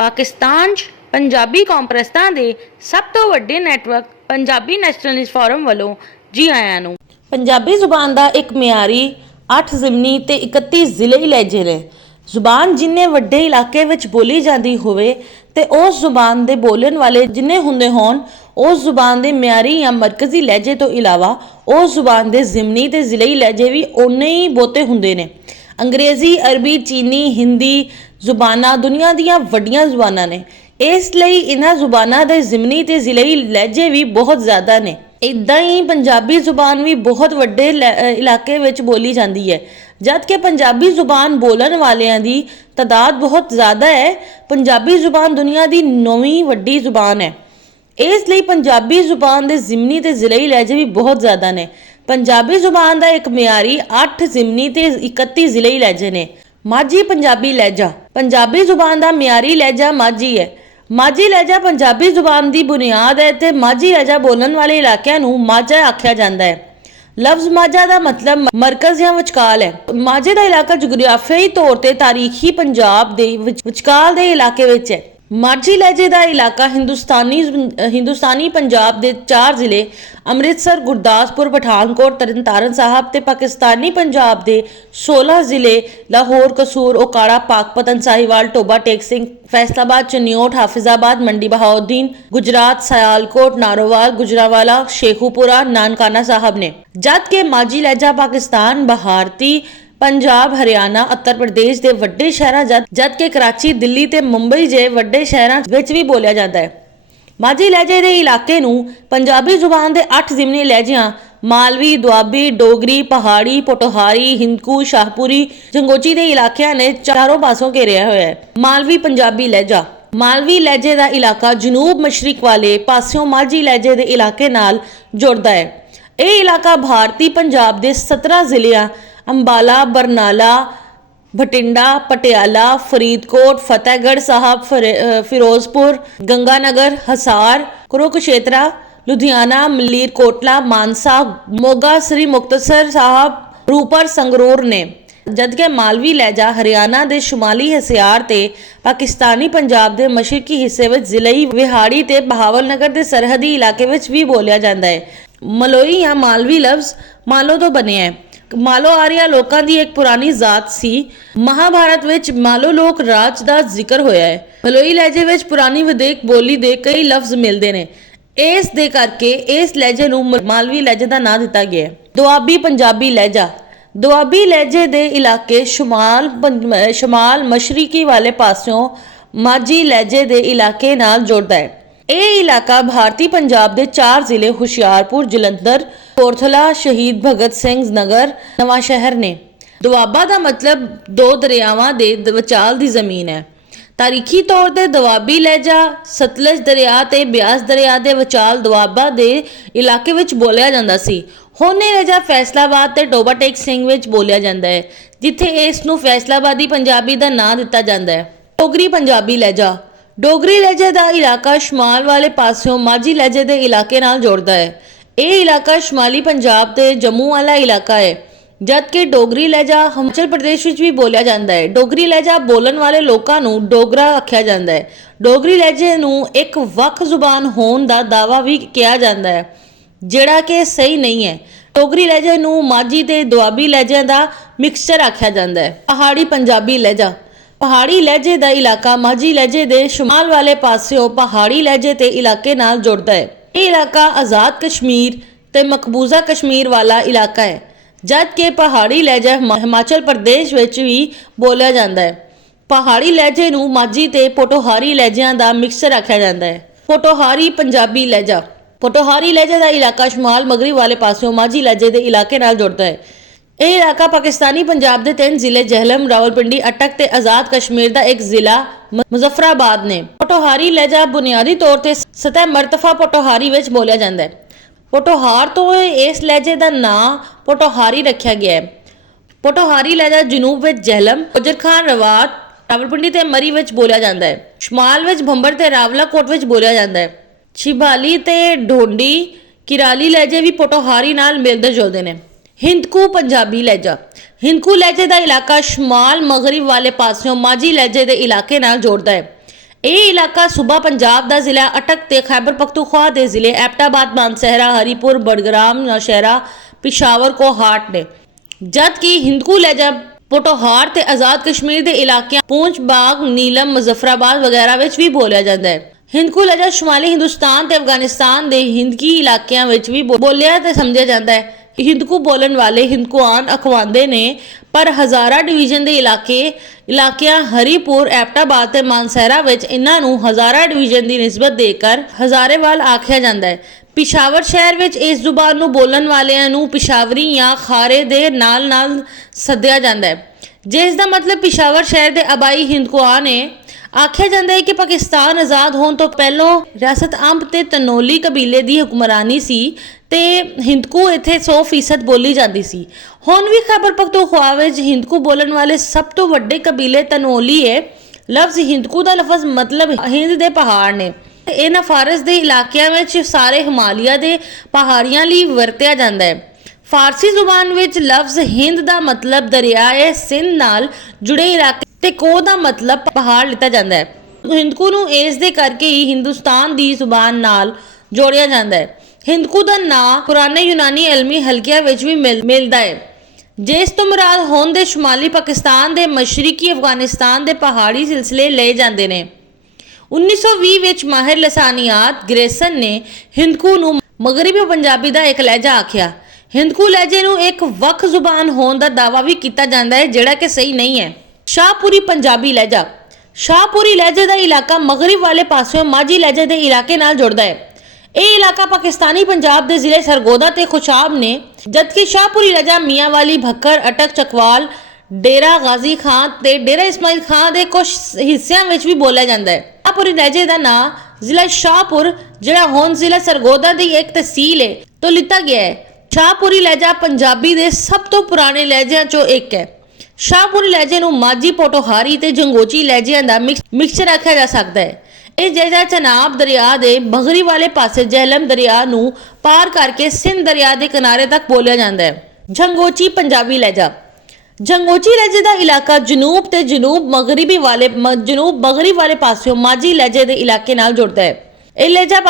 ਪਾਕਿਸਤਾਨ 'ਚ ਪੰਜਾਬੀ ਕਾਨਫਰੰਸਾਂ ਦੇ ਸਭ ਤੋਂ ਵੱਡੇ ਨੈਟਵਰਕ ਪੰਜਾਬੀ ਨੈਸ਼ਨਲਿਸਟ ਫੋਰਮ ਵੱਲੋਂ ਜੀ ਆਇਆਂ ਨੂੰ। ਪੰਜਾਬੀ ਜ਼ੁਬਾਨ ਦਾ ਇੱਕ ਮਿਆਰੀ 8 ਜ਼ਿਮਨੀ ਤੇ 31 ਜ਼ਿਲ੍ਹੇ ਲਹਿਜੇ ਨੇ। ਜ਼ੁਬਾਨ ਜਿੰਨੇ ਵੱਡੇ ਇਲਾਕੇ ਵਿੱਚ ਬੋਲੀ ਜਾਂਦੀ ਹੋਵੇ ਤੇ ਉਸ ਜ਼ੁਬਾਨ ਦੇ ਬੋਲਣ ਵਾਲੇ ਜਿੰਨੇ ਹੁੰਦੇ ਹੋਣ, ਉਸ ਜ਼ੁਬਾਨ ਦੇ ਮਿਆਰੀ ਜਾਂ ਮਰਕਜ਼ੀ ਲਹਿਜੇ ਤੋਂ ਇਲਾਵਾ ਉਸ ਜ਼ੁਬਾਨ ਦੇ ਜ਼ਿਮਨੀ ਤੇ ਜ਼ਿਲ੍ਹੀ ਲਹਿਜੇ ਵੀ ਓਨੇ ਹੀ ਬਹੁਤੇ ਹੁੰਦੇ ਨੇ। ਅੰਗਰੇਜ਼ੀ, ਅਰਬੀ, ਚੀਨੀ, ਹਿੰਦੀ ਜ਼ੁਬਾਨਾਂ ਦੁਨੀਆ ਦੀਆਂ ਵੱਡੀਆਂ ਜ਼ੁਬਾਨਾਂ ਨੇ, ਇਸ ਲਈ ਇਹਨਾਂ ਜ਼ੁਬਾਨਾਂ ਦੇ ਜ਼ਿਮਨੀ ਤੇ ਜ਼ਿਲ੍ਹੀ ਲਹਿਜੇ ਵੀ ਬਹੁਤ ਜ਼ਿਆਦਾ ਨੇ। ਇੱਦਾਂ ਹੀ ਪੰਜਾਬੀ ਜ਼ੁਬਾਨ ਵੀ ਬਹੁਤ ਵੱਡੇ ਇਲਾਕੇ ਵਿੱਚ ਬੋਲੀ ਜਾਂਦੀ ਹੈ, ਜਦ ਕਿ ਪੰਜਾਬੀ ਜ਼ੁਬਾਨ ਬੋਲਣ ਵਾਲਿਆਂ ਦੀ ਤਾਦਾਦ ਬਹੁਤ ਜ਼ਿਆਦਾ ਹੈ। ਪੰਜਾਬੀ ਜ਼ੁਬਾਨ ਦੁਨੀਆ ਦੀ 9ਵੀਂ ਵੱਡੀ ਜ਼ੁਬਾਨ ਹੈ, ਇਸ ਲਈ ਪੰਜਾਬੀ ਜ਼ੁਬਾਨ ਦੇ ਜ਼ਿਮਨੀ ਤੇ ਜ਼ਿਲ੍ਹੀ ਲਹਿਜੇ ਵੀ ਬਹੁਤ ਜ਼ਿਆਦਾ ਨੇ। ਪੰਜਾਬੀ ਜ਼ੁਬਾਨ ਦਾ ਇੱਕ ਮਿਆਰੀ 8 ਜ਼ਿਮਨੀ ਤੇ 31 ਜ਼ਿਲ੍ਹੀ ਲਹਿਜੇ ਨੇ। ਮਾਝੀ ਪੰਜਾਬੀ ਲਹਿਜਾ। ਪੰਜਾਬੀ ਜ਼ੁਬਾਨ ਦਾ ਮਿਆਰੀ ਲਹਿਜਾ ਮਾਝੀ ਹੈ। ਮਾਝੀ ਲਹਿਜਾ ਪੰਜਾਬੀ ਜ਼ੁਬਾਨ ਦੀ ਬੁਨਿਆਦ ਹੈ ਤੇ ਮਾਝੀ ਲਹਿਜਾ ਬੋਲਣ ਵਾਲੇ ਇਲਾਕਿਆਂ ਨੂੰ ਮਾਝਾ ਆਖਿਆ ਜਾਂਦਾ ਹੈ। ਲਫ਼ਜ਼ ਮਾਝਾ ਦਾ ਮਤਲਬ ਮਰਕਜ਼ ਜਾਂ ਵਿਚਕਾਲ ਹੈ। ਮਾਝੇ ਦਾ ਇਲਾਕਾ ਜੁਗਰਾਫੀਆਈ ਤੌਰ ਤੇ ਤਾਰੀਖੀ ਪੰਜਾਬ ਦੇ ਵਿਚਕਾਲ ਦੇ ਇਲਾਕੇ ਵਿੱਚ ਹੈ। ਮਾਝੀ ਲਹਿਜੇ ਦਾ ਇਲਾਕਾ ਹਿੰਦੁਸਤਾਨੀ ਪੰਜਾਬ ਦੇ 4 ਜ਼ਿਲ੍ਹੇ ਅੰਮ੍ਰਿਤਸਰ, ਗੁਰਦਾਸਪੁਰ, ਪਠਾਨਕੋਟ, ਤਰਨਤਾਰਨ ਸਾਹਿਬ ਤੇ ਪਾਕਿਸਤਾਨੀ ਪੰਜਾਬ ਦੇ 16 ਜ਼ਿਲ੍ਹੇ ਲਾਹੌਰ, ਕਸੂਰ, ਓਕਾੜਾ, ਪਾਕਪਤਨ, ਸਾਹੀਵਾਲ, ਟੋਬਾ ਟੇਕ ਸਿੰਘ, ਫੈਸਲਾਬਾਦ, ਚਨਿਓਟ, ਹਾਫਿਜ਼ਾਬਾਦ, ਮੰਡੀ ਬਹਾਉਦੀਨ, ਗੁਜਰਾਤ, ਸਿਆਲਕੋਟ, ਨਾਰੋਵਾਲ, ਗੁਜਰਾਂਵਾਲਾ, ਸ਼ੇਖੂਪੁਰਾ, ਨਾਨਕਾਨਾ ਸਾਹਿਬ ਨੇ। ਜਦ ਕਿ ਮਾਝੀ ਲਹਿਜਾ ਪਾਕਿਸਤਾਨ, ਭਾਰਤੀ ਪੰਜਾਬ, ਹਰਿਆਣਾ, ਉੱਤਰ ਪ੍ਰਦੇਸ਼ ਦੇ ਵੱਡੇ ਸ਼ਹਿਰਾਂ ਜਦ ਕਿ ਕਰਾਚੀ, ਦਿੱਲੀ ਤੇ ਮੁੰਬਈ ਜਿਹੇ ਵੱਡੇ ਸ਼ਹਿਰਾਂ ਵਿੱਚ ਵੀ ਬੋਲਿਆ ਜਾਂਦਾ ਹੈ। ਮਾਝੀ ਲਹਿਜੇ ਦੇ ਇਲਾਕੇ ਨੂੰ ਪੰਜਾਬੀ ਜ਼ੁਬਾਨ ਦੇ 8 ਜ਼ਿਮਨੀ ਲਹਿਜਿਆਂ ਮਾਲਵੀ, ਦੁਆਬੀ, ਡੋਗਰੀ, ਪਹਾੜੀ, ਪੋਠੋਹਾਰੀ, ਹਿੰਦਕੂ, ਸ਼ਾਹਪੁਰੀ, ਜੰਗੋਚੀ ਦੇ ਇਲਾਕਿਆਂ ਨੇ ਚਾਰੋਂ ਪਾਸੋਂ ਘੇਰਿਆ ਹੋਇਆ ਹੈ। ਮਾਲਵੀ ਪੰਜਾਬੀ ਲਹਿਜਾ। ਮਾਲਵੀ ਲਹਿਜੇ ਦਾ ਇਲਾਕਾ ਜਨੂਬ ਮਸ਼ਰਕ ਵਾਲੇ ਪਾਸਿਓਂ ਮਾਝੀ ਲਹਿਜੇ ਦੇ ਇਲਾਕੇ ਨਾਲ ਜੁੜਦਾ ਹੈ। ਇਹ ਇਲਾਕਾ ਭਾਰਤੀ ਪੰਜਾਬ ਦੇ 17 ਜ਼ਿਲ੍ਹਿਆਂ ਅੰਬਾਲਾ, ਬਰਨਾਲਾ, ਬਠਿੰਡਾ, ਪਟਿਆਲਾ, ਫਰੀਦਕੋਟ, ਫਤਿਹਗੜ੍ਹ ਸਾਹਿਬ, ਫਿਰੋਜ਼ਪੁਰ, ਗੰਗਾਨਗਰ, ਹਿਸਾਰ, ਕੁਰੂਕਸ਼ੇਤਰਾ, ਲੁਧਿਆਣਾ, ਮਲੇਰਕੋਟਲਾ, ਮਾਨਸਾ, ਮੋਗਾ, ਸ੍ਰੀ ਮੁਕਤਸਰ ਸਾਹਿਬ, ਰੂਪਰ, ਸੰਗਰੂਰ ਨੇ। ਜਦਕਿ ਮਾਲਵੀ ਲਹਿਜਾ ਹਰਿਆਣਾ ਦੇ ਸ਼ੁਮਾਲੀ ਹਿੱਸਿਆਰ ਤੇ ਪਾਕਿਸਤਾਨੀ ਪੰਜਾਬ ਦੇ ਮਸ਼ਰਕੀ ਹਿੱਸੇ ਵਿੱਚ ਜ਼ਿਲ੍ਹੀ ਵਿਹਾੜੀ ਤੇ ਬਹਾਵਲਨਗਰ ਦੇ ਸਰਹੱਦੀ ਇਲਾਕੇ ਵਿੱਚ ਵੀ ਬੋਲਿਆ ਜਾਂਦਾ ਹੈ। ਮਲੋਈ ਜਾਂ ਮਾਲਵੀ ਲਫ਼ਜ਼ ਮਾਲੋ ਤੋਂ ਬਣਿਆ ਹੈ। ਮਾਲੋ ਆਰੀਆ ਲੋਕਾਂ ਦੀ ਇੱਕ ਪੁਰਾਣੀ ਜ਼ਾਤ ਸੀ। ਮਹਾਭਾਰਤ ਵਿੱਚ ਮਾਲੋ ਲੋਕ ਰਾਜ ਦਾ ਜ਼ਿਕਰ ਹੋਇਆ ਹੈ। ਮਲੋਈ ਲਹਿਜੇ ਵਿੱਚ ਪੁਰਾਣੀ ਵਿਦੇਕ ਬੋਲੀ ਦੇ ਕਈ ਲਫ਼ਜ਼ ਮਿਲਦੇ ਨੇ, ਇਸ ਦੇ ਕਰਕੇ ਇਸ ਲਹਿਜੇ ਨੂੰ ਮਾਲਵੀ ਲਹਿਜੇ ਦਾ ਨਾਂ ਦਿੱਤਾ ਗਿਆ ਹੈ। ਦੁਆਬੀ ਪੰਜਾਬੀ ਲਹਿਜਾ। ਦੁਆਬੀ ਲਹਿਜੇ ਦੇ ਇਲਾਕੇ ਸ਼ਮਾਲ ਮਸ਼ਰਕੀ ਵਾਲੇ ਪਾਸਿਓਂ ਮਾਝੀ ਲਹਿਜੇ ਦੇ ਇਲਾਕੇ ਨਾਲ ਜੁੜਦਾ ਹੈ। ਇਹ ਇਲਾਕਾ ਭਾਰਤੀ ਪੰਜਾਬ ਦੇ 4 ਜ਼ਿਲ੍ਹੇ ਹੁਸ਼ਿਆਰਪੁਰ, ਜਲੰਧਰ, ਕਪੂਰਥਲਾ, ਸ਼ਹੀਦ ਭਗਤ ਸਿੰਘ ਨਗਰ, ਨਵਾਂ ਸ਼ਹਿਰ ਨੇ। ਦੁਆਬਾ ਦਾ ਮਤਲਬ 2 ਦਰਿਆਵਾਂ ਦੇ ਵਿਚਾਲ ਦੀ ਜ਼ਮੀਨ ਹੈ। ਤਾਰੀਖੀ ਤੌਰ ਤੇ ਦੁਆਬੀ ਲਹਿਜਾ ਸਤਲੁਜ ਦਰਿਆ ਤੇ ਬਿਆਸ ਦਰਿਆ ਦੇ ਵਿਚਾਲ ਦੁਆਬਾ ਦੇ ਇਲਾਕੇ ਵਿੱਚ ਬੋਲਿਆ ਜਾਂਦਾ ਸੀ। ਹੁਣ ਇਹ ਲਹਿਜਾ ਫੈਸਲਾਬਾਦ ਤੇ ਟੋਬਾ ਟੇਕ ਸਿੰਘ ਵਿੱਚ ਬੋਲਿਆ ਜਾਂਦਾ ਹੈ, ਜਿੱਥੇ ਇਸ ਨੂੰ ਫੈਸਲਾਬਾਦੀ ਪੰਜਾਬੀ ਦਾ ਨਾਂ ਦਿੱਤਾ ਜਾਂਦਾ ਹੈ। ਡੋਗਰੀ ਪੰਜਾਬੀ ਲਹਿਜਾ। ਡੋਗਰੀ ਲਹਿਜੇ ਦਾ ਇਲਾਕਾ ਸ਼ਮਾਲ ਵਾਲੇ ਪਾਸਿਓਂ ਮਾਝੀ ਲਹਿਜੇ ਦੇ ਇਲਾਕੇ ਨਾਲ ਜੁੜਦਾ ਹੈ। ਇਹ ਇਲਾਕਾ ਸ਼ਮਾਲੀ ਪੰਜਾਬ ਤੇ ਜੰਮੂ ਵਾਲਾ ਇਲਾਕਾ ਹੈ, ਜਦਕਿ ਡੋਗਰੀ ਲਹਿਜਾ ਹਿਮਾਚਲ ਪ੍ਰਦੇਸ਼ ਵਿੱਚ ਵੀ ਬੋਲਿਆ ਜਾਂਦਾ ਹੈ। ਡੋਗਰੀ ਲਹਿਜਾ ਬੋਲਣ ਵਾਲੇ ਲੋਕਾਂ ਨੂੰ ਡੋਗਰਾ ਆਖਿਆ ਜਾਂਦਾ ਹੈ। ਡੋਗਰੀ ਲਹਿਜੇ ਨੂੰ ਇੱਕ ਵੱਖ ਜ਼ੁਬਾਨ ਹੋਣ ਦਾ ਦਾਅਵਾ ਵੀ ਕਿਹਾ ਜਾਂਦਾ ਹੈ, ਜਿਹੜਾ ਕਿ ਸਹੀ ਨਹੀਂ ਹੈ। ਡੋਗਰੀ ਲਹਿਜੇ ਨੂੰ ਮਾਝੀ ਤੇ ਦੁਆਬੀ ਲਹਿਜਿਆਂ ਦਾ ਮਿਕਸਚਰ ਆਖਿਆ ਜਾਂਦਾ ਹੈ। ਪਹਾੜੀ ਪੰਜਾਬੀ ਲਹਿਜਾ। ਪਹਾੜੀ ਲਹਿਜੇ ਦਾ ਇਲਾਕਾ ਮਾਝੀ ਲਹਿਜੇ ਦੇ ਸ਼ਮਾਲ ਵਾਲੇ ਪਾਸਿਓਂ ਪਹਾੜੀ ਲਹਿਜੇ ਤੇ ਇਲਾਕੇ ਨਾਲ ਜੁੜਦਾ ਹੈ। ਇਹ ਇਲਾਕਾ ਆਜ਼ਾਦ ਕਸ਼ਮੀਰ ਤੇ ਮਕਬੂਜ਼ਾ ਕਸ਼ਮੀਰ ਵਾਲਾ ਇਲਾਕਾ ਹੈ, ਜਦਕਿ ਪਹਾੜੀ ਲਹਿਜਾ ਹਿਮਾਚਲ ਪ੍ਰਦੇਸ਼ ਵਿੱਚ ਵੀ ਬੋਲਿਆ ਜਾਂਦਾ ਹੈ। ਪਹਾੜੀ ਲਹਿਜੇ ਨੂੰ ਮਾਝੀ ਤੇ ਪੋਠੋਹਾਰੀ ਲਹਿਜਿਆਂ ਦਾ ਮਿਕਸਚਰ ਆਖਿਆ ਜਾਂਦਾ ਹੈ। ਪੋਠੋਹਾਰੀ ਪੰਜਾਬੀ ਲਹਿਜਾ। ਪੋਠੋਹਾਰੀ ਲਹਿਜੇ ਦਾ ਇਲਾਕਾ ਸ਼ਮਾਲ ਮਗਰਬ ਵਾਲੇ ਪਾਸਿਓਂ ਮਾਝੀ ਲਹਿਜੇ ਦੇ ਇਲਾਕੇ ਨਾਲ ਜੁੜਦਾ ਹੈ। ਇਹ ਇਲਾਕਾ ਪਾਕਿਸਤਾਨੀ ਪੰਜਾਬ ਦੇ 3 ਜ਼ਿਲ੍ਹੇ ਜਹਿਲਮ, ਰਾਵਲਪਿੰਡੀ, ਅਟਕ ਤੇ ਆਜ਼ਾਦ ਕਸ਼ਮੀਰ ਦਾ ਇੱਕ ਜ਼ਿਲ੍ਹਾ ਮੁਜ਼ੱਫਰਾਬਾਦ ਨੇ। ਪੋਠੋਹਾਰੀ ਲਹਿਜਾ ਬੁਨਿਆਦੀ ਤੌਰ ਤੇ ਸਤਹ ਮਰਤਫਾ ਪੋਠੋਹਾਰੀ ਵਿੱਚ ਬੋਲਿਆ ਜਾਂਦਾ ਹੈ। ਪੋਠੋਹਾਰ ਤੋਂ ਇਸ ਲਹਿਜੇ ਦਾ ਨਾਂ ਪੋਠੋਹਾਰੀ ਰੱਖਿਆ ਗਿਆ ਹੈ। ਪੋਠੋਹਾਰੀ ਲਹਿਜਾ ਜਨੂਬ ਵਿੱਚ ਜਹਿਲਮ, ਗੁਜਰਖਾਨ, ਰਵਾਤ, ਰਾਵਲਪਿੰਡੀ ਤੇ ਮਰੀ ਵਿੱਚ ਬੋਲਿਆ ਜਾਂਦਾ ਹੈ। ਸ਼ਮਾਲ ਵਿੱਚ ਭੰਬਰ ਤੇ ਰਾਵਲਾਕੋਟ ਵਿੱਚ ਬੋਲਿਆ ਜਾਂਦਾ ਹੈ। ਛਿਬਾਲੀ ਤੇ ਢੋਂਡੀ, ਕਿਰਾਲੀ ਲਹਿਜੇ ਵੀ ਪੋਠੋਹਾਰੀ ਨਾਲ ਮਿਲਦੇ ਜੁਲਦੇ ਨੇ। ਹਿੰਦਕੂ ਪੰਜਾਬੀ ਲਹਿਜਾ। ਹਿੰਦਕੂ ਲਹਿਜੇ ਦਾ ਇਲਾਕਾ ਸ਼ਮਾਲ ਮਗਰਬ ਵਾਲੇ ਪਾਸਿਓਂ ਮਾਝੀ ਲਹਿਜੇ ਦੇ ਇਲਾਕੇ ਨਾਲ ਜੋੜਦਾ ਹੈ। ਇਹ ਇਲਾਕਾ ਸੂਬਾ ਪੰਜਾਬ ਦਾ ਜ਼ਿਲ੍ਹਾ ਅਟਕ ਤੇ ਖੈਬਰ ਪਖਤੂਨਖਵਾ ਦੇ ਜ਼ਿਲ੍ਹੇ ਐਬਟਾਬਾਦ, ਮਾਨਸਹਿਰਾ, ਹਰੀਪੁਰ, ਬਡਗਰਾਮ, ਨੌਸ਼ਹਿਰਾ, ਪਿਸ਼ਾਵਰ ਕੋ ਹਾਟ ਨੇ, ਜਦਕਿ ਹਿੰਦਕੂ ਲਹਿਜਾ ਪੋਟੋਹਾਰ ਤੇ ਆਜ਼ਾਦ ਕਸ਼ਮੀਰ ਦੇ ਇਲਾਕਿਆਂ ਪੂੰਛ, ਬਾਗ, ਨੀਲਮ, ਮੁਜ਼ੱਫਰਾਬਾਦ ਵਗੈਰਾ ਵਿੱਚ ਵੀ ਬੋਲਿਆ ਜਾਂਦਾ ਹੈ। ਹਿੰਦਕੂ ਲਹਿਜਾ ਸ਼ੁਮਾਲੀ ਹਿੰਦੁਸਤਾਨ ਤੇ ਅਫਗਾਨਿਸਤਾਨ ਦੇ ਹਿੰਦਕੀ ਇਲਾਕਿਆਂ ਵਿੱਚ ਵੀ ਬੋਲਿਆ ਤੇ ਸਮਝਿਆ ਜਾਂਦਾ ਹੈ। ਹਿੰਦਕੂ ਬੋਲਣ ਵਾਲੇ ਹਿੰਦਕੂਆਨ ਅਖਵਾਉਂਦੇ ਨੇ, ਪਰ ਹਜ਼ਾਰਾ ਡਿਵੀਜ਼ਨ ਦੇ ਇਲਾਕਿਆਂ ਹਰੀਪੁਰ, ਐਬਟਾਬਾਦ ਤੇ ਮਾਨਸਹਿਰਾ ਵਿੱਚ ਇਹਨਾਂ ਨੂੰ ਹਜ਼ਾਰਾ ਡਿਵੀਜ਼ਨ ਦੀ ਨਿਸਬਤ ਦੇकर ਹਜ਼ਾਰੇਵਾਲ ਆਖਿਆ ਜਾਂਦਾ ਹੈ। ਪਿਸ਼ਾਵਰ ਸ਼ਹਿਰ ਵਿੱਚ ਇਸ ਜ਼ੁਬਾਨ ਨੂੰ ਬੋਲਣ ਵਾਲਿਆਂ ਨੂੰ ਪਿਸ਼ਾਵਰੀ ਜਾਂ ਖਾਰੇ ਦੇ ਨਾਲ ਸੱਦਿਆ ਜਾਂਦਾ ਹੈ, ਜਿਸ ਦਾ ਮਤਲਬ ਪਿਸ਼ਾਵਰ ਸ਼ਹਿਰ ਦੇ ਆਬਾਈ ਹਿੰਦਕੂਆਂ ਨੇ। ਆਖਿਆ ਜਾਂਦਾ ਹੈ ਕਿ ਪਾਕਿਸਤਾਨ ਆਜ਼ਾਦ ਹੋਣ ਤੋਂ ਪਹਿਲਾਂ ਰਿਆਸਤ ਅੰਬ ਤੇ ਤਨੌਲੀ ਕਬੀਲੇ ਦੀ ਹੁਕਮਰਾਨੀ ਸੀ ਤੇ ਹਿੰਦਕੂ ਇੱਥੇ 100% ਬੋਲੀ ਜਾਂਦੀ ਸੀ। ਹੁਣ ਵੀ ਖੈਬਰ ਪਖਤੂਨਖਵਾ ਵਿੱਚ ਹਿੰਦਕੂ ਬੋਲਣ ਵਾਲੇ ਸਭ ਤੋਂ ਵੱਡੇ ਕਬੀਲੇ ਤਨੌਲੀ ਹੈ। ਲਫ਼ਜ਼ ਹਿੰਦਕੂ ਦਾ ਲਫ਼ਜ਼ ਮਤਲਬ ਹਿੰਦ ਦੇ ਪਹਾੜ ਨੇ। ਇਹਨਾਂ ਫਾਰਸ ਦੇ ਇਲਾਕਿਆਂ ਵਿੱਚ ਸਾਰੇ ਹਿਮਾਲਿਆ ਦੇ ਪਹਾੜੀਆਂ ਲਈ ਵਰਤਿਆ ਜਾਂਦਾ ਹੈ। ਫਾਰਸੀ ਜ਼ੁਬਾਨ ਵਿੱਚ ਲਫ਼ਜ਼ ਹਿੰਦ ਦਾ ਮਤਲਬ ਦਰਿਆਏ ਸਿੰਧ ਨਾਲ ਜੁੜੇ ਇਲਾਕੇ ਤੇ ਕੋ ਦਾ ਮਤਲਬ ਪਹਾੜ ਲਿੱਤਾ ਜਾਂਦਾ ਹੈ। ਹਿੰਦਕੂ ਨੂੰ ਇਸ ਦੇ ਕਰਕੇ ਹੀ ਹਿੰਦੁਸਤਾਨ ਦੀ ਜ਼ੁਬਾਨ ਨਾਲ ਜੋੜਿਆ ਜਾਂਦਾ ਹੈ। ਹਿੰਦਕੂ ਦਾ ਨਾਂ ਪੁਰਾਣੇ ਯੂਨਾਨੀ ਇਲਮੀ ਹਲਕਿਆਂ ਵਿੱਚ ਵੀ ਮਿਲਦਾ ਹੈ, ਜਿਸ ਤੋਂ ਮੁਰਾਦ ਹੁਣ ਦੇ ਸ਼ੁਮਾਲੀ ਪਾਕਿਸਤਾਨ ਦੇ ਮਸ਼ਰਕੀ ਅਫਗਾਨਿਸਤਾਨ ਦੇ ਪਹਾੜੀ ਸਿਲਸਿਲੇ ਲਏ ਜਾਂਦੇ ਨੇ। 1920 ਵਿੱਚ ਮਾਹਿਰ ਲਸਾਨੀਆਤ ਗ੍ਰੇਸਨ ਨੇ ਹਿੰਦਕੂ ਨੂੰ ਮਗਰਬੀ ਪੰਜਾਬੀ ਦਾ ਇੱਕ ਲਹਿਜਾ ਆਖਿਆ। ਹਿੰਦਕੂ ਲਹਿਜੇ ਨੂੰ ਇੱਕ ਵੱਖ ਜ਼ੁਬਾਨ ਹੋਣ ਦਾ ਦਾਅਵਾ ਵੀ ਕੀਤਾ ਜਾਂਦਾ ਹੈ, ਜਿਹੜਾ ਕਿ ਸਹੀ ਨਹੀਂ ਹੈ। ਸ਼ਾਹਪੁਰੀ ਪੰਜਾਬੀ ਲਹਿਜਾ। ਸ਼ਾਹਪੁਰੀ ਲਹਿਜੇ ਦਾ ਇਲਾਕਾ ਮਗਰਬ ਵਾਲੇ ਪਾਸਿਓਂ ਮਾਝੀ ਲਹਿਜੇ ਦੇ ਇਲਾਕੇ ਨਾਲ ਜੁੜਦਾ ਹੈ। ਇਹ ਇਲਾਕਾ ਪਾਕਿਸਤਾਨੀ ਪੰਜਾਬ ਦੇ ਜ਼ਿਲ੍ਹੇ ਸਰਗੋਦਾ ਤੇ ਖੁਸ਼ਾਬ ਨੇ, ਜਦਕਿ ਸ਼ਾਹਪੁਰੀ ਲਹਿਜਾ ਮੀਆਂਵਾਲੀ, ਭੱਕਰ, ਅਟਕ, ਚਕਵਾਲ, ਡੇਰਾ ਗਾਜ਼ੀ ਖਾਨ ਤੇ ਡੇਰਾ ਇਸਮਾਈਲ ਖਾਨ ਦੇ ਕੁਝ ਹਿੱਸਿਆਂ ਵਿੱਚ ਵੀ ਬੋਲਿਆ ਜਾਂਦਾ ਹੈ। ਸ਼ਾਹਪੁਰੀ ਲਹਿਜੇ ਦਾ ਨਾਂ ਜ਼ਿਲ੍ਹਾ ਸ਼ਾਹਪੁਰ, ਜਿਹੜਾ ਹੁਣ ਜ਼ਿਲ੍ਹਾ ਸਰਗੋਦਾ ਦੀ ਇੱਕ ਤਹਿਸੀਲ ਹੈ, ਤੋਂ ਲਿੱਤਾ ਗਿਆ ਹੈ। ਸ਼ਾਹਪੁਰੀ ਲਹਿਜਾ ਪੰਜਾਬੀ ਦੇ ਸਭ ਤੋਂ ਪੁਰਾਣੇ ਲਹਿਜਿਆਂ ਚੋਂ ਇੱਕ ਹੈ। ਸ਼ਾਹਪੁਰੀ ਲਹਿਜੇ ਨੂੰ ਮਾਝੀ, ਪੋਟੋਹਾਰੀ ਤੇ ਜੰਗੋਚੀ ਲਹਿਜਿਆਂ ਦਾ ਮਿਕਸਚਰ ਆਖਿਆ ਜਾ ਸਕਦਾ ਹੈ। ਇਹ ਲਹਿਜਾ ਚਨਾਬ ਦਰਿਆ ਦੇ ਮਗਰਬੀ ਵਾਲੇ ਪਾਸੇ ਜਹਿਲਮ ਦਰਿਆ ਨੂੰ ਪਾਰ ਕਰਕੇ ਸਿੰਧ ਦਰਿਆ ਦੇ ਕਿਨਾਰੇ ਤੱਕ ਬੋਲਿਆ ਜਾਂਦਾ ਹੈ। ਜੰਗੋਚੀ ਪੰਜਾਬੀ ਲਹਿਜਾ। ਜੰਗੋਚੀ ਲਹਿਜੇ ਦਾ ਇਲਾਕਾ ਜਨੂਬ ਤੇ ਜਨੂਬ ਮਗਰਬੀ ਵਾਲੇ ਪਾਸਿਓਂ ਮਾਝੀ ਲਹਿਜੇ ਦੇ ਇਲਾਕੇ ਨਾਲ ਜੁੜਦਾ ਹੈ। ਇਹ ਲਹਿਜਾ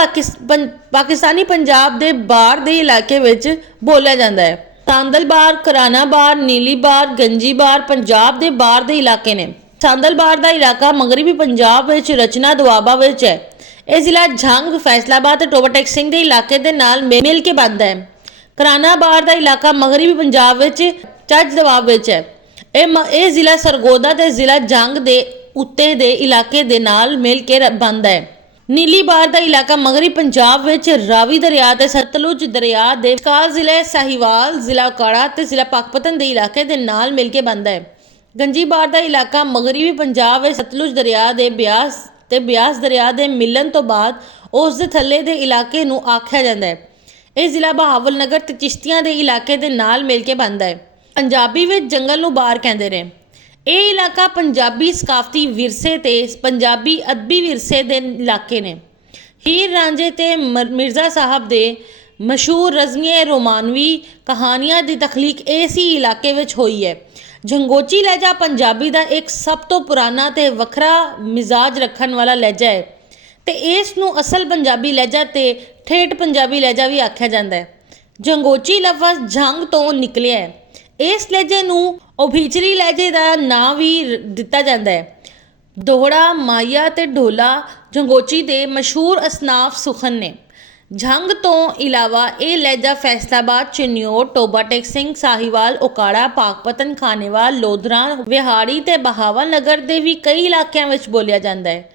ਪਾਕਿਸਤਾਨੀ ਪੰਜਾਬ ਦੇ ਬਾਰ ਦੇ ਇਲਾਕੇ ਵਿੱਚ ਬੋਲਿਆ ਜਾਂਦਾ ਹੈ। ਸਾਂਦਲਬਾਰ, ਕਰਾਨਾਬਾਰ, ਨੀਲੀਬਾਰ, ਗੰਜੀਬਾਰ ਪੰਜਾਬ ਦੇ ਬਾਰ ਦੇ ਇਲਾਕੇ ਨੇ। ਸਾਂਦਲਬਾਰ ਦਾ ਇਲਾਕਾ ਮਗਰਬੀ ਪੰਜਾਬ ਵਿੱਚ ਰਚਨਾ ਦੁਆਬਾ ਵਿੱਚ ਹੈ। ਇਹ ਜ਼ਿਲ੍ਹਾ ਝੰਗ, ਫੈਸਲਾਬਾਦ ਤੇ ਟੋਬਾ ਟੈਕ ਸਿੰਘ ਦੇ ਇਲਾਕੇ ਦੇ ਨਾਲ ਮਿਲ ਕੇ ਬਣਦਾ ਹੈ। ਕਰਾਨਾਬਾਰ ਦਾ ਇਲਾਕਾ ਮਗਰਬੀ ਪੰਜਾਬ ਵਿੱਚ ਚੱਜ ਦਵਾਬ ਵਿੱਚ ਹੈ। ਇਹ ਜ਼ਿਲ੍ਹਾ ਸਰਗੋਦਾ ਤੇ ਜ਼ਿਲ੍ਹਾ ਜੰਗ ਦੇ ਉੱਤੇ ਦੇ ਇਲਾਕੇ ਦੇ ਨਾਲ ਮਿਲ ਕੇ ਬਣਦਾ ਹੈ। ਨੀਲੀਬਾਰ ਦਾ ਇਲਾਕਾ ਮਗਰਬੀ ਪੰਜਾਬ ਵਿੱਚ ਰਾਵੀ ਦਰਿਆ ਤੇ ਸਤਲੁਜ ਦਰਿਆ ਦੇ ਵਿਚਕਾਰ ਜ਼ਿਲ੍ਹੇ ਸਾਹੀਵਾਲ, ਜ਼ਿਲ੍ਹਾ ਕਾੜਾ ਤੇ ਜ਼ਿਲ੍ਹਾ ਪਾਕਪਤਨ ਦੇ ਇਲਾਕੇ ਦੇ ਨਾਲ ਮਿਲ ਕੇ ਬਣਦਾ ਹੈ। ਗੰਜੀਬਾਰ ਦਾ ਇਲਾਕਾ ਮਗਰਬੀ ਪੰਜਾਬ ਵਿੱਚ ਸਤਲੁਜ ਦਰਿਆ ਦੇ ਬਿਆਸ ਦਰਿਆ ਦੇ ਮਿਲਣ ਤੋਂ ਬਾਅਦ ਉਸ ਦੇ ਥੱਲੇ ਦੇ ਇਲਾਕੇ ਨੂੰ ਆਖਿਆ ਜਾਂਦਾ ਹੈ। ਇਹ ਜ਼ਿਲ੍ਹਾ ਬਹਾਵਲ ਨਗਰ ਤੇ ਚਿਸ਼ਤੀਆਂ ਦੇ ਇਲਾਕੇ ਦੇ ਨਾਲ ਮਿਲ ਕੇ ਬਣਦਾ ਹੈ। ਪੰਜਾਬੀ ਵਿੱਚ ਜੰਗਲ ਨੂੰ ਬਾਰ ਕਹਿੰਦੇ ਨੇ। ਇਹ ਇਲਾਕਾ ਪੰਜਾਬੀ ਸਕਾਫਤੀ ਵਿਰਸੇ ਤੇ ਪੰਜਾਬੀ ਅਦਬੀ ਵਿਰਸੇ ਦੇ ਇਲਾਕੇ ਨੇ। ਹੀਰ ਰਾਂਝੇ ਤੇ ਮਿਰਜ਼ਾ ਸਾਹਿਬ ਦੇ ਮਸ਼ਹੂਰ ਰਜ਼ਮੀਏ ਰੋਮਾਨਵੀ ਕਹਾਣੀਆਂ ਦੀ ਤਖਲੀਕ ਇਸੇ ਇਲਾਕੇ ਵਿੱਚ ਹੋਈ ਹੈ। ਜੰਗੋਚੀ ਲਹਿਜਾ ਪੰਜਾਬੀ ਦਾ ਇੱਕ ਸਭ ਤੋਂ ਪੁਰਾਣਾ ਤੇ ਵੱਖਰਾ ਮਿਜ਼ਾਜ ਰੱਖਣ ਵਾਲਾ ਲਹਿਜਾ ਹੈ ਤੇ ਇਸ ਨੂੰ ਅਸਲ ਪੰਜਾਬੀ ਲਹਿਜਾ ਤੇ ਠੇਠ ਪੰਜਾਬੀ ਲਹਿਜਾ ਵੀ ਆਖਿਆ ਜਾਂਦਾ ਹੈ। ਜੰਗੋਚੀ ਲਫ਼ਜ਼ ਜੰਗ ਤੋਂ ਨਿਕਲਿਆ ਹੈ। ਇਸ ਲਹਿਜੇ ਨੂੰ ਉਭੀਚਰੀ ਲਹਿਜੇ ਦਾ ਨਾਂ ਵੀ ਦਿੱਤਾ ਜਾਂਦਾ ਹੈ। ਦੋਹੜਾ, ਮਾਇਆ ਤੇ ਢੋਲਾ ਜੰਗੋਚੀ ਦੇ ਮਸ਼ਹੂਰ ਅਸਨਾਫ ਸੁਖਨ ਨੇ। ਝੰਗ ਤੋਂ ਇਲਾਵਾ ਇਹ ਲਹਿਜਾ ਫੈਸਲਾਬਾਦ, ਚਨਿਓਟ, ਟੋਬਾ ਟੈਕ ਸਿੰਘ, ਸਾਹੀਵਾਲ, ਉਕਾੜਾ, ਪਾਕਪਤਨ, ਖਾਨੇਵਾਲ, ਲੋਧਰਾ, ਵਿਹਾੜੀ ਤੇ ਬਹਾਵਲ ਨਗਰ ਦੇ ਵੀ ਕਈ ਇਲਾਕਿਆਂ ਵਿੱਚ ਬੋਲਿਆ ਜਾਂਦਾ ਹੈ।